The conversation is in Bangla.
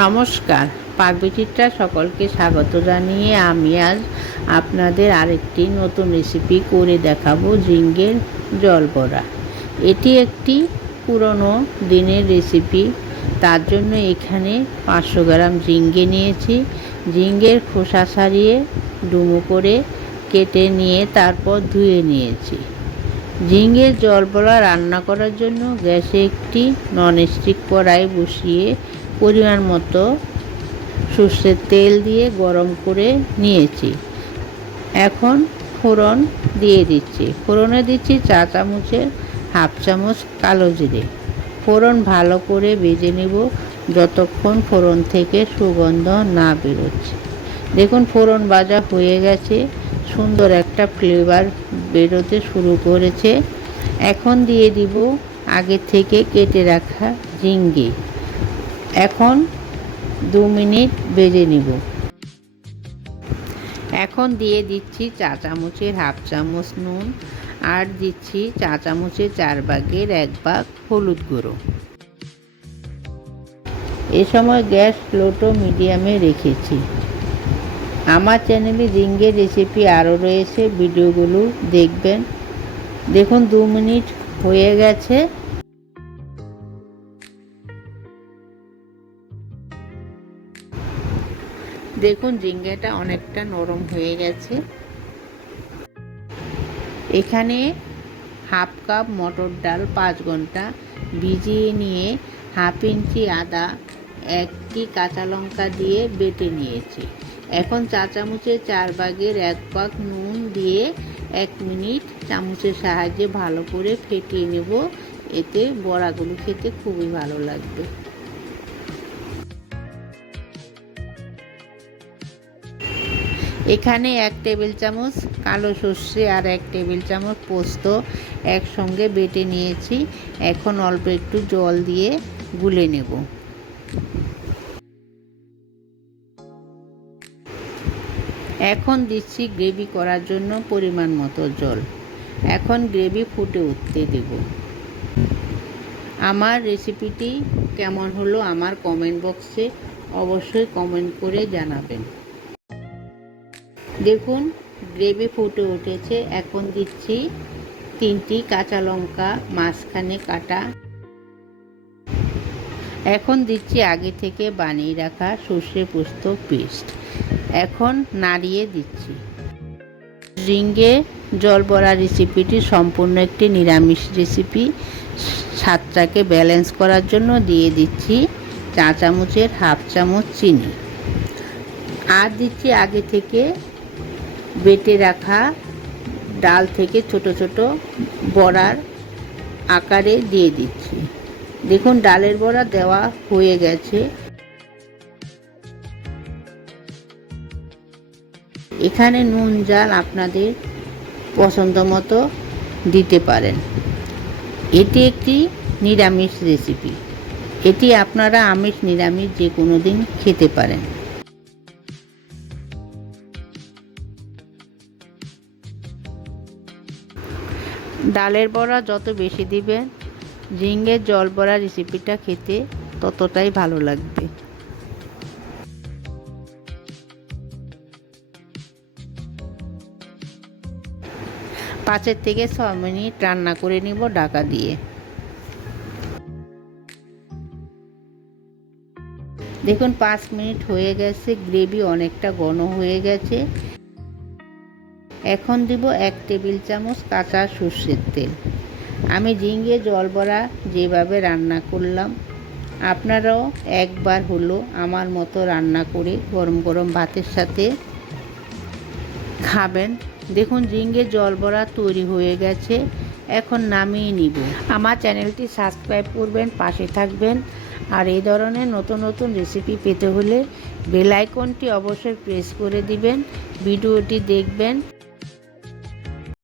নমস্কার, পাকবিচিত্রা সকলকে স্বাগত জানিয়ে আমি আজ আপনাদের আরেকটি নতুন রেসিপি করে দেখাবো, ঝিঙ্গের জল বড়া। এটি একটি পুরনো দিনের রেসিপি। তার জন্য এখানে 500 গ্রাম ঝিঙ্গে নিয়েছি। ঝিঙ্গের খোসা ছাড়িয়ে ডুমো করে কেটে নিয়ে তারপর ধুয়ে নিয়েছি। ঝিঙ্গের জল বড়া রান্না করার জন্য গ্যাসে একটি ননস্টিক কড়াই বসিয়ে পরিমাণ মতো সর্ষের তেল দিয়ে গরম করে নিয়েছি। এখন ফোড়ন দিয়ে দিচ্ছি। ফোড়নে দিচ্ছি চা চামচের হাফ চামচ কালো জিরে। ফোড়ন ভালো করে ভেজে নেব যতক্ষণ ফোড়ন থেকে সুগন্ধ না বেরোচ্ছে। দেখুন ফোড়ন ভাজা হয়ে গেছে, সুন্দর একটা ফ্লেভার বেরোতে শুরু করেছে। এখন দিয়ে দিব আগে থেকে কেটে রাখা ঝিঙ্গে। এখন 2 মিনিট ভেজে নিব। এখন দিয়ে দিচ্ছি চা চামচের হাফ চামচ নুন, আর দিচ্ছি চা চামচের 4/1 ভাগ হলুদ গুঁড়ো। এ সময় গ্যাস লো টু মিডিয়ামে রেখেছি। আমার চ্যানেলে ঝিঙ্গের রেসিপি আরও রয়েছে, ভিডিওগুলো দেখবেন। দেখুন 2 মিনিট হয়ে গেছে। দেখুন ঝিঙ্গেটা অনেকটা নরম হয়ে গেছে। এখানে হাফ কাপ মটর ডাল 5 ঘন্টা ভিজিয়ে নিয়ে হাফ ইঞ্চি আদা, 1টি কাঁচা লঙ্কা দিয়ে বেটে নিয়েছি। এখন চা চামচের 4/1 ভাগ নুন দিয়ে 1 মিনিট চামচের সাহায্যে ভালো করে ফেটিয়ে নেব। এতে বড়াগুলো খেতে খুবই ভালো লাগবে। এখানে 1 টেবিল চামচ কালো সর্ষে আর 1 টেবিল চামচ পোস্ত একসঙ্গে বেটে নিয়েছি। এখন অল্প একটু জল দিয়ে গুলে নেব। এখন দিচ্ছি গ্রেভি করার জন্য পরিমাণ মতো জল। এখন গ্রেভি ফুটে উঠতে দেব। আমার রেসিপিটি কেমন হলো আমার কমেন্ট বক্সে অবশ্যই কমেন্ট করে জানাবেন। দেখুন গ্রেভি ফুটে উঠেছে। এখন দিচ্ছি 3টি কাঁচা লঙ্কা মাঝখানে কাটা। এখন দিচ্ছি আগে থেকে বানিয়ে রাখা সর্ষে পোস্ত পেস্ট। এখন নাড়িয়ে দিচ্ছি। ঝিঙ্গে জল বড়া রেসিপিটি সম্পূর্ণ একটি নিরামিষ রেসিপি। স্বাদটাকে ব্যালেন্স করার জন্য দিয়ে দিচ্ছি চা চামচের হাফ চামচ চিনি, আর দিচ্ছি আগে থেকে বেটে রাখা ডাল থেকে ছোট ছোট বড়ার আকারে দিয়ে দিচ্ছি। দেখুন ডালের বড়া দেওয়া হয়ে গেছে। এখানে নুন ঝাল আপনাদের পছন্দ মতো দিতে পারেন। এটি একটি নিরামিষ রেসিপি। এটি আপনারা আমিষ নিরামিষ যে কোনো দিন খেতে পারেন। ডালের বড়া যত বেশি দিবেন, ঝিঙ্গের জল বড়া রেসিপিটা খেতে ততটাই ভালো লাগবে। 5 থেকে 6 মিনিট রান্না করে নিব ঢাকা দিয়ে। দেখুন 5 মিনিট হয়ে গেছে, গ্রেভি অনেকটা ঘন হয়ে গেছে। এখন দিব 1 টেবিল চামচ কাঁচা সর্ষের তেল। আমি ঝিঙ্গে জল বড়া যেভাবে রান্না করলাম, আপনারাও একবার হলো আমার মতো রান্না করে গরম গরম ভাতের সাথে খাবেন। দেখুন ঝিঙ্গে জল বড়া তৈরি হয়ে গেছে। এখন নামিয়ে নিব। আমার চ্যানেলটি সাবস্ক্রাইব করবেন, পাশে থাকবেন। আর এই ধরনের নতুন নতুন রেসিপি পেতে হলে বেল আইকনটি অবশ্যই প্রেস করে দিবেন। ভিডিওটি দেখবেন।